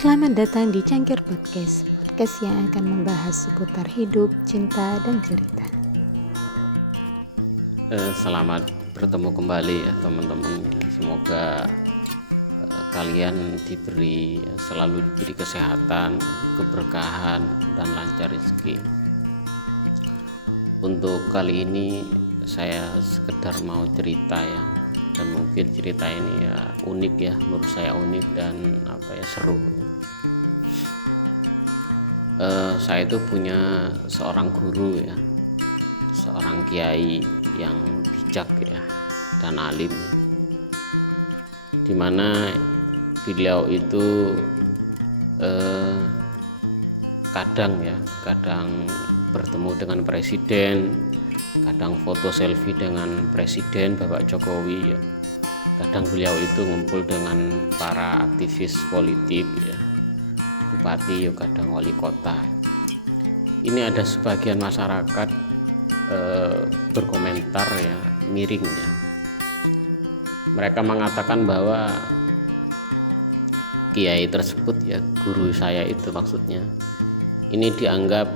Selamat datang di Cangkir Podcast, podcast yang akan membahas seputar hidup, cinta, dan cerita. Selamat bertemu kembali ya teman-teman. Semoga kalian selalu diberi kesehatan, keberkahan, dan lancar rezeki. Untuk kali ini saya sekedar mau cerita ya, dan mungkin cerita ini ya unik ya, menurut saya unik dan seru. Saya itu punya seorang guru ya, seorang kiai yang bijak ya dan alim, dimana beliau itu kadang bertemu dengan presiden, kadang foto selfie dengan presiden Bapak Jokowi ya, kadang beliau itu ngumpul dengan para aktivis politik ya, bupati ya, kadang wali kota. Ini ada sebagian masyarakat berkomentar ya, miring ya. Mereka mengatakan bahwa kiai tersebut ya, guru saya itu maksudnya, ini dianggap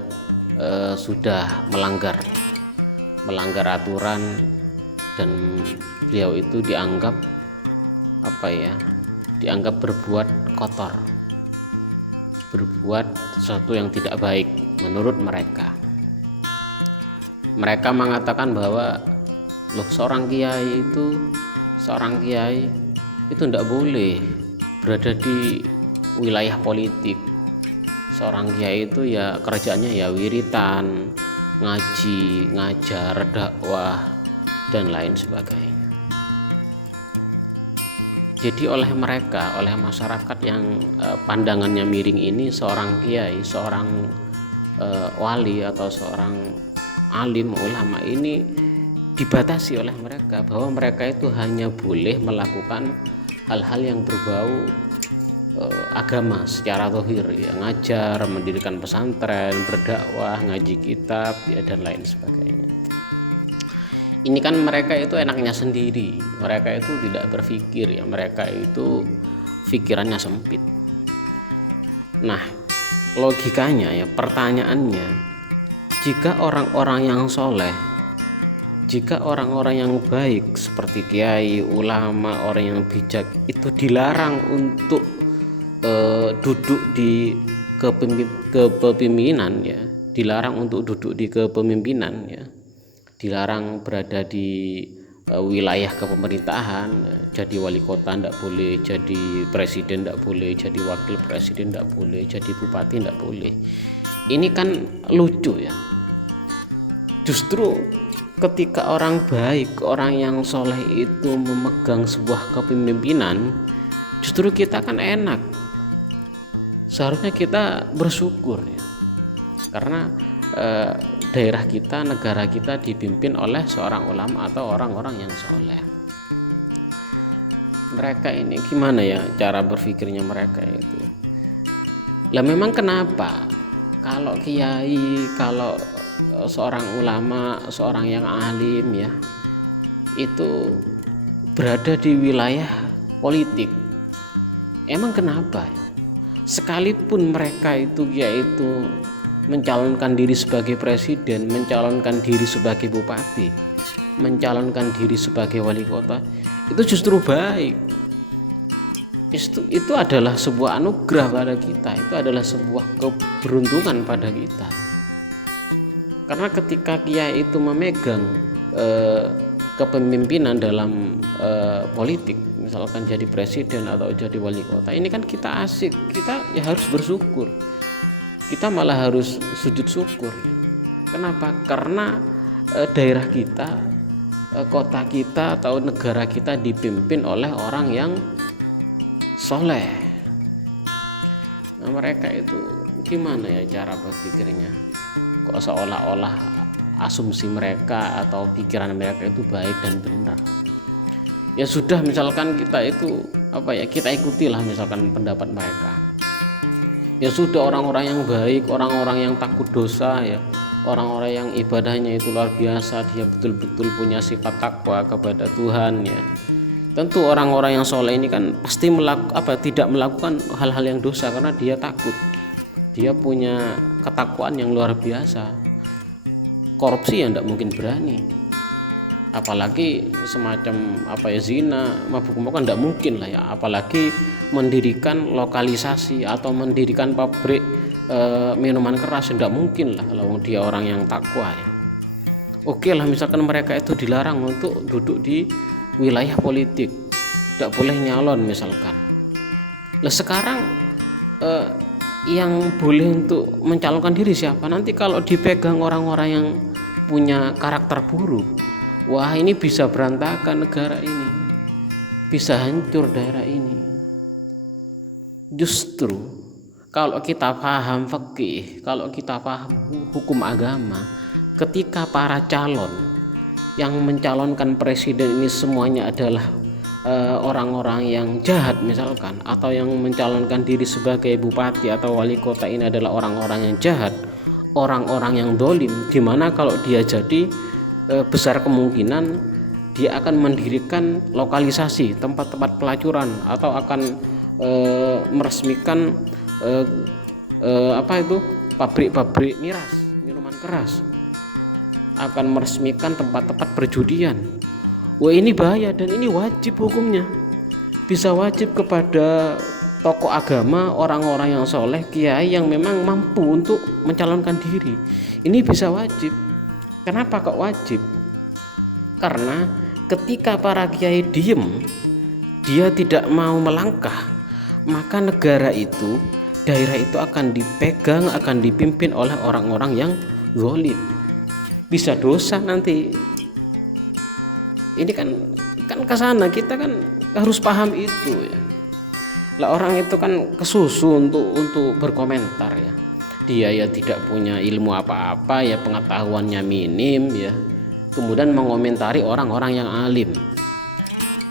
sudah melanggar aturan, dan beliau itu dianggap dianggap berbuat kotor, berbuat sesuatu yang tidak baik menurut mereka. Mereka mengatakan bahwa seorang kiai itu tidak boleh berada di wilayah politik. Seorang kiai itu ya kerjaannya ya wiritan, ngaji, ngajar, dakwah, dan lain sebagainya. Jadi oleh masyarakat yang pandangannya miring ini, seorang kiai, seorang wali atau seorang alim ulama ini dibatasi oleh mereka, bahwa mereka itu hanya boleh melakukan hal-hal yang berbau agama secara zahir ya, ngajar, mendirikan pesantren, berdakwah, ngaji kitab ya, dan lain sebagainya. Ini kan mereka itu enaknya sendiri, mereka itu tidak berpikir ya, mereka itu pikirannya sempit. Nah, logikanya ya, pertanyaannya, jika orang-orang yang soleh, jika orang-orang yang baik seperti kiai, ulama, orang yang bijak itu dilarang untuk duduk di kepemimpinan ya, dilarang untuk duduk di kepemimpinan ya, dilarang berada di wilayah kepemerintahan, jadi wali kota tidak boleh, jadi presiden tidak boleh, jadi wakil presiden tidak boleh, jadi bupati tidak boleh. Ini kan lucu ya. Justru ketika orang baik, orang yang soleh itu memegang sebuah kepemimpinan, justru kita kan enak. Seharusnya kita bersyukur ya, karena daerah kita, negara kita dipimpin oleh seorang ulama atau orang-orang yang soleh. Mereka ini gimana ya cara berpikirnya mereka itu? Lah memang kenapa kalau kiai, kalau seorang ulama, seorang yang alim ya, itu berada di wilayah politik, emang kenapa? Sekalipun mereka itu yaitu mencalonkan diri sebagai presiden, mencalonkan diri sebagai bupati, mencalonkan diri sebagai wali kota, itu justru baik. Itu adalah sebuah anugerah pada kita, itu adalah sebuah keberuntungan pada kita. Karena ketika kiai itu memegang kepemimpinan dalam politik, misalkan jadi presiden atau jadi wali kota, ini kan kita asik, kita ya harus bersyukur, kita malah harus sujud syukur ya. Kenapa? Karena daerah kita, kota kita atau negara kita dipimpin oleh orang yang soleh. Nah, mereka itu gimana ya cara berpikirnya? Kok seolah-olah asumsi mereka atau pikiran mereka itu baik dan benar. Ya sudah, misalkan kita itu kita ikutilah misalkan pendapat mereka. Ya sudah, orang-orang yang baik, orang-orang yang takut dosa ya, orang-orang yang ibadahnya itu luar biasa, dia betul-betul punya sifat takwa kepada Tuhan ya, Tentu orang-orang yang soleh ini kan pasti tidak melakukan hal-hal yang dosa karena dia takut, dia punya ketakwaan yang luar biasa. Korupsi ya tidak mungkin berani, apalagi semacam zina, mabuk-mabukan tidak mungkin lah ya, apalagi mendirikan lokalisasi atau mendirikan pabrik minuman keras tidak mungkin lah kalau dia orang yang takwa ya. Oke lah, misalkan mereka itu dilarang untuk duduk di wilayah politik, tidak boleh nyalon misalkan. Lah sekarang yang boleh untuk mencalonkan diri siapa? Nanti kalau dipegang orang-orang yang punya karakter buruk, wah ini bisa berantakan negara ini, bisa hancur daerah ini. Justru kalau kita paham fikih, kalau kita paham hukum agama, ketika para calon yang mencalonkan presiden ini semuanya adalah orang-orang yang jahat misalkan, atau yang mencalonkan diri sebagai bupati atau wali kota ini adalah orang-orang yang jahat, orang-orang yang dolim, dimana kalau dia jadi besar kemungkinan dia akan mendirikan lokalisasi tempat-tempat pelacuran atau akan meresmikan pabrik-pabrik miras, minuman keras, akan meresmikan tempat-tempat perjudian. Wah ini bahaya dan ini wajib hukumnya, bisa wajib kepada tokoh agama, orang-orang yang soleh, kiai yang memang mampu untuk mencalonkan diri. Ini bisa wajib. Kenapa kok wajib? Karena ketika para kiai diem, dia tidak mau melangkah, maka negara itu, daerah itu akan dipegang, akan dipimpin oleh orang-orang yang zalim. Bisa dosa nanti. Ini kan kesana, kita kan harus paham itu ya. Lah orang itu kan kesusu untuk berkomentar ya. Dia ya tidak punya ilmu apa-apa ya, pengetahuannya minim ya. Kemudian mengomentari orang-orang yang alim,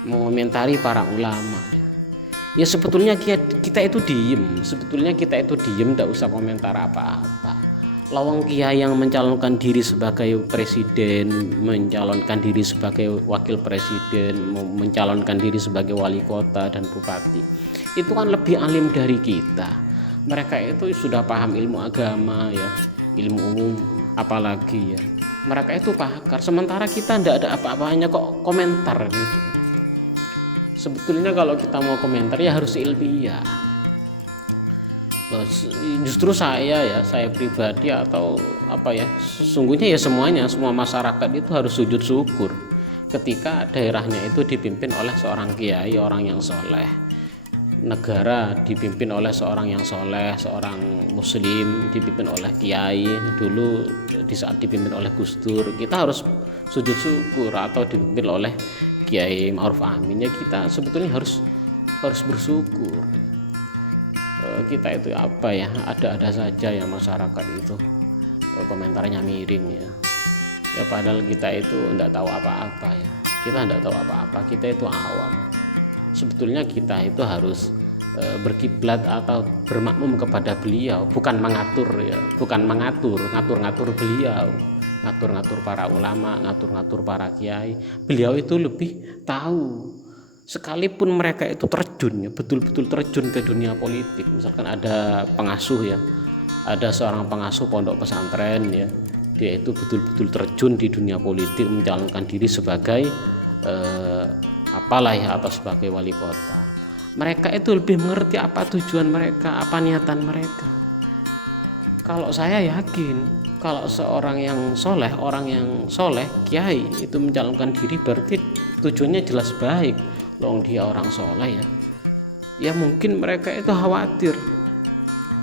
mengomentari para ulama ya. Ya sebetulnya kita itu diem, tidak usah komentar apa-apa. Lawang kiai yang mencalonkan diri sebagai presiden, mencalonkan diri sebagai wakil presiden, mencalonkan diri sebagai wali kota dan bupati, itu kan lebih alim dari kita. Mereka itu sudah paham ilmu agama ya, ilmu umum apalagi ya. Mereka itu pakar, sementara kita tidak ada apa-apanya kok komentar gitu. Sebetulnya kalau kita mau komentar ya harus ilmiah. Justru saya pribadi atau sesungguhnya ya semua masyarakat itu harus sujud syukur ketika daerahnya itu dipimpin oleh seorang kiai, orang yang soleh, negara dipimpin oleh seorang yang soleh, seorang muslim dipimpin oleh kiai. Dulu di saat dipimpin oleh Gus Dur, kita harus sujud syukur, atau dipimpin oleh Kiai Ma'ruf Amin ya, kita sebetulnya harus bersyukur. Kita itu ada saja ya masyarakat itu komentarnya miring ya padahal kita itu tidak tahu apa-apa ya, kita itu awam. Sebetulnya kita itu harus berkiblat atau bermakmum kepada beliau, bukan mengatur beliau, ngatur para ulama, ngatur para kiai. Beliau itu lebih tahu, sekalipun mereka itu terjun ya, betul-betul terjun ke dunia politik. Misalkan ada pengasuh ya, ada seorang pengasuh pondok pesantren ya, dia itu betul-betul terjun di dunia politik, mencalonkan diri sebagai atau sebagai wali kota. Mereka itu lebih mengerti apa tujuan mereka, apa niatan mereka. Kalau saya yakin, kalau seorang yang soleh, orang yang soleh, kiai itu mencalonkan diri, berarti tujuannya jelas baik. Loh dia orang soleh ya mungkin mereka itu khawatir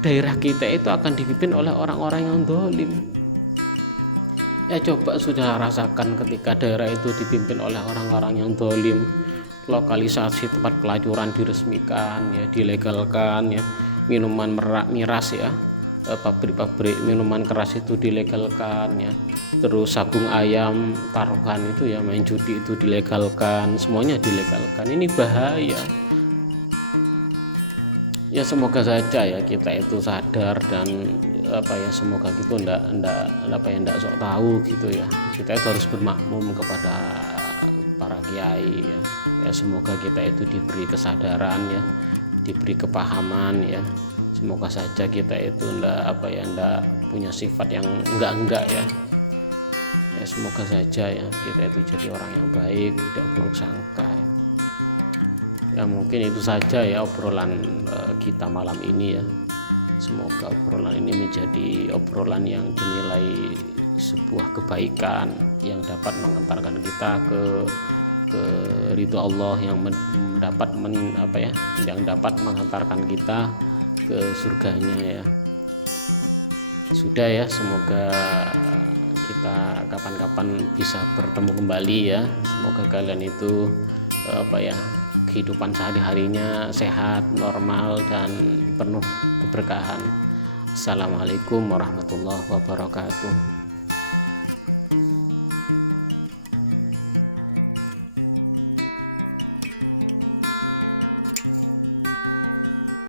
daerah kita itu akan dipimpin oleh orang-orang yang dolim. Ya coba sudah rasakan ketika daerah itu dipimpin oleh orang-orang yang dolim, lokalisasi tempat pelacuran diresmikan ya, dilegalkan ya, minuman miras ya, pabrik-pabrik minuman keras itu dilegalkan ya, terus sabung ayam taruhan itu ya, main judi itu dilegalkan, semuanya dilegalkan. Ini bahaya ya. Semoga saja ya kita itu sadar dan semoga gitu ndak sok tahu gitu ya. Kita itu harus bermakmum kepada para para kiai ya. Ya semoga kita itu diberi kesadaran ya, diberi kepahaman ya. Semoga saja kita itu ndak punya sifat yang enggak ya. Ya semoga saja ya kita itu jadi orang yang baik, tidak buruk sangka ya. Ya mungkin itu saja ya obrolan kita malam ini ya. Semoga obrolan ini menjadi obrolan yang dinilai sebuah kebaikan yang dapat mengantarkan kita ke ridho Allah, yang yang dapat mengantarkan kita ke surganya ya. Sudah ya, semoga kita kapan-kapan bisa bertemu kembali ya. Semoga kalian itu kehidupan sehari-harinya sehat, normal, dan penuh keberkahan. Assalamualaikum warahmatullahi wabarakatuh.